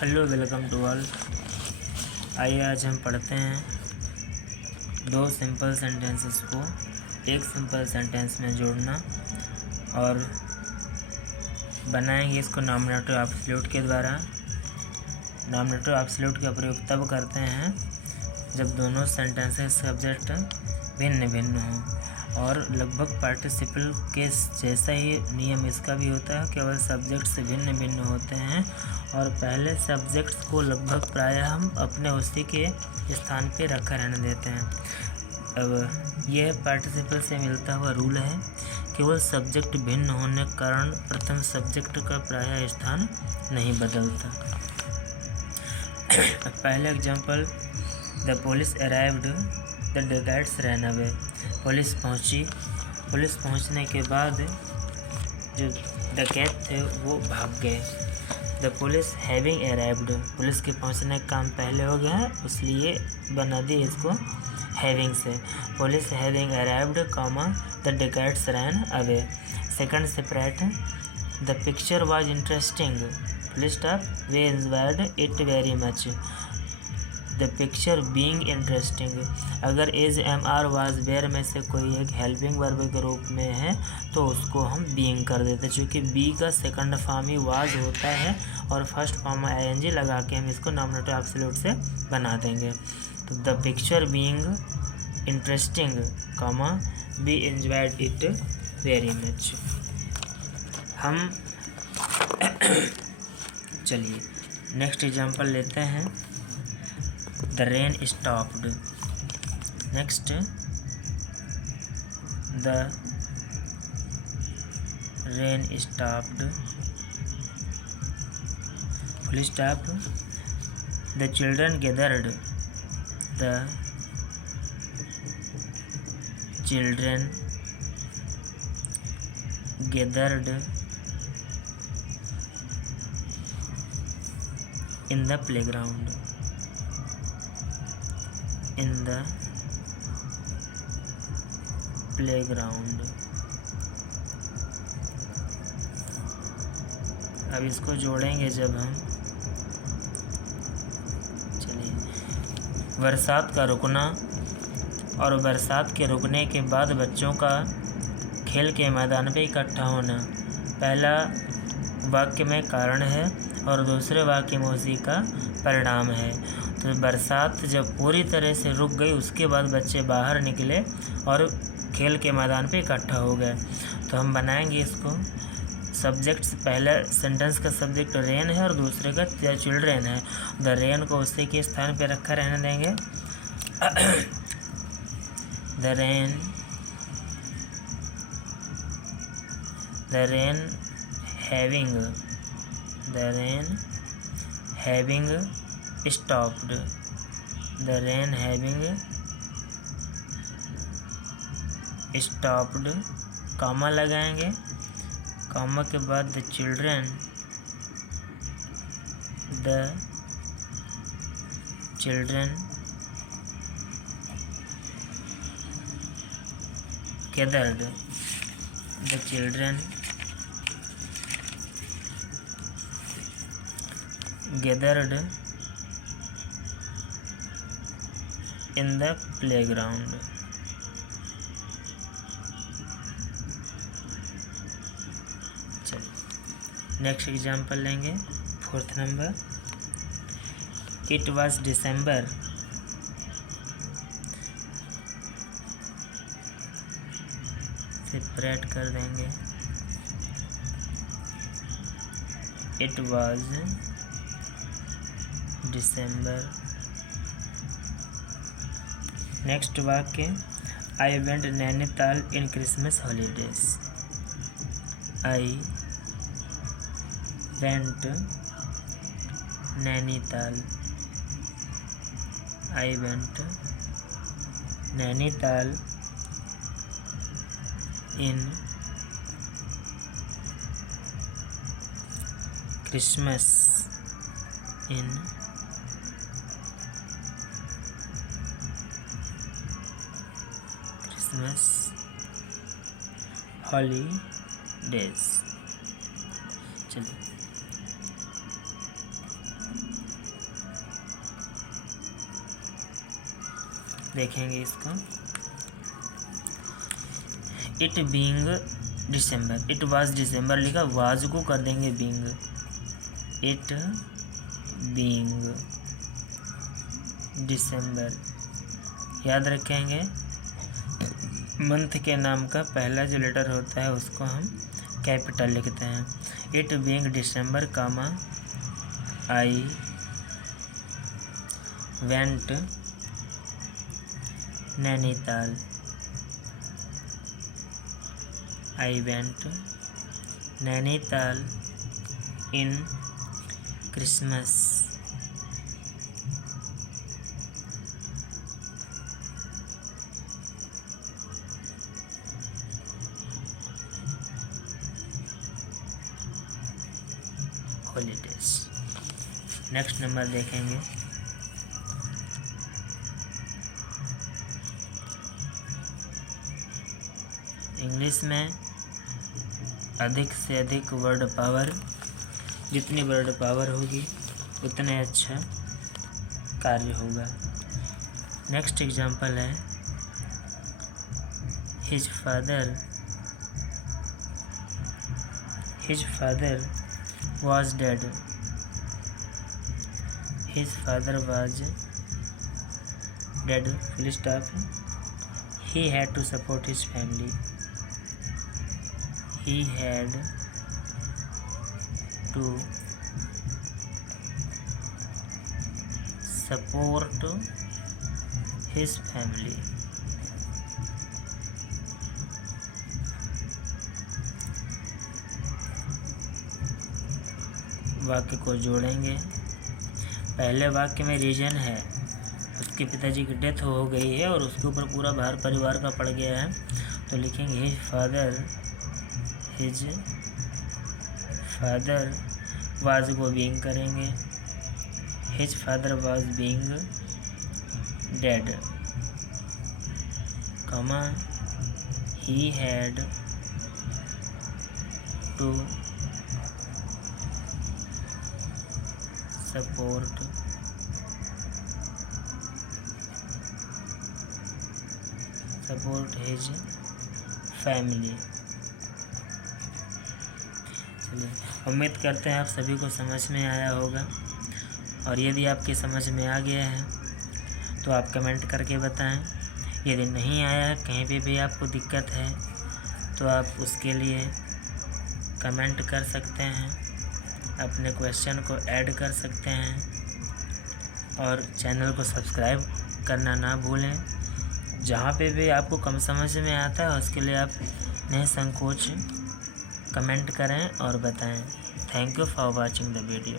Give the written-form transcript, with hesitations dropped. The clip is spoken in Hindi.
Hello, welcome to all. आइए आज हम पढ़ते हैं दो सिंपल सेंटेंसेस को एक सिंपल सेंटेंस में जोड़ना और बनाएंगे इसको नॉमिनेटिव एब्सोल्यूट के द्वारा। नॉमिनेटिव एब्सोल्यूट का प्रयोग तब करते हैं जब दोनों सेंटेंसेस सब्जेक्ट भिन्न भिन्न हों, और लगभग पार्टिसिपल केस जैसा ही नियम इसका भी होता है, केवल सब्जेक्ट्स भिन्न भिन्न होते हैं और पहले सब्जेक्ट्स को लगभग प्रायः हम अपने उसी के स्थान पे रखा रहने देते हैं। अब यह पार्टिसिपल से मिलता हुआ रूल है, केवल सब्जेक्ट भिन्न होने के कारण प्रथम सब्जेक्ट का प्रायः स्थान नहीं बदलता। पहले example, the police arrived, the dacoits ran away. Police पहुंची, पुलिस पहुंचने के बाद जो डकैत थे वो भाग गए। The police having arrived, police के पहुंचने का काम पहले हो गया है इसलिए बना दिए इसको हैविंग से। Police having arrived comma the dacoits ran away. Second separate, the picture was interesting, full stop, we enjoyed it very much. The picture being interesting, अगर is am are was were में से कोई एक हेल्पिंग वर्ब के रूप में है तो उसको हम बीइंग कर देते हैं, चूँकि बी का सेकंड फॉर्म ही वाज होता है और फर्स्ट फॉर्म में आईएनजी लगा के हम इसको नॉमिनेटिव एब्सोल्यूट से बना देंगे। तो the picture being interesting comma we enjoyed it very much. हम चलिए नेक्स्ट एग्जांपल लेते हैं। The rain stopped. Next, the rain stopped. Full stop. The children gathered. The children gathered in the playground. In the playground. अब इसको जोड़ेंगे जब हम, चलिए, बरसात का रुकना और बरसात के रुकने के बाद बच्चों का खेल के मैदान पे इकट्ठा होना पहला वाक्य में कारण है और दूसरे वाक्य में उसी का परिणाम है। तो बरसात जब पूरी तरह से रुक गई उसके बाद बच्चे बाहर निकले और खेल के मैदान पे इकट्ठा हो गए। तो हम बनाएंगे इसको सब्जेक्ट्स, पहले सेंटेंस का सब्जेक्ट रेन है और दूसरे का द चिल्ड्रेन है। द रेन को उसी के स्थान पे रखा रहने देंगे। The rain having stopped. The rain having stopped, comma लगाएंगे, कॉमा के बाद the children gathered. The children gathered in the playground. चलिए नेक्स्ट एग्जाम्पल लेंगे, fourth number. It was December, separate कर देंगे। It was December. नेक्स्ट वाक्य, I went Nainital in Christmas holidays. I went Nainital, I went Nainital in Christmas holidays. चलिए देखेंगे इसको। It being December, it was December लिखा, वाज को कर देंगे बीइंग। इट बीइंग दिसंबर, याद रखेंगे मंथ के नाम का पहला जो लेटर होता है उसको हम कैपिटल लिखते हैं। It being December comma I went Nainital, I went Nainital in Christmas. Holidays. Next number देखेंगे, इंग्लिश में अधिक से अधिक वर्ड पावर, जितनी वर्ड पावर होगी उतने अच्छा कार्य होगा। नेक्स्ट एग्जाम्पल है, his father was dead, his father was dead, full stop, he had to support his family, he had to support his family। वाक्य को जोड़ेंगे। पहले वाक्य में रीजन है, उसके पिताजी की डेथ हो गई है और उसके ऊपर पूरा भार परिवार का पड़ गया है, तो लिखेंगे हिज फादर वाज को बीइंग करेंगे, his father was being dead, comma he had to support his family। चलिए, उम्मीद करते हैं आप सभी को समझ में आया होगा, और यदि आपकी समझ में आ गया है तो आप कमेंट करके बताएं। यदि नहीं आया है, कहीं पे भी आपको दिक्कत है, तो आप उसके लिए कमेंट कर सकते हैं, अपने क्वेश्चन को ऐड कर सकते हैं, और चैनल को सब्सक्राइब करना ना भूलें। जहाँ पे भी आपको कम समझ में आता है उसके लिए आप निसंकोच कमेंट करें और बताएं। Thank you for watching the video.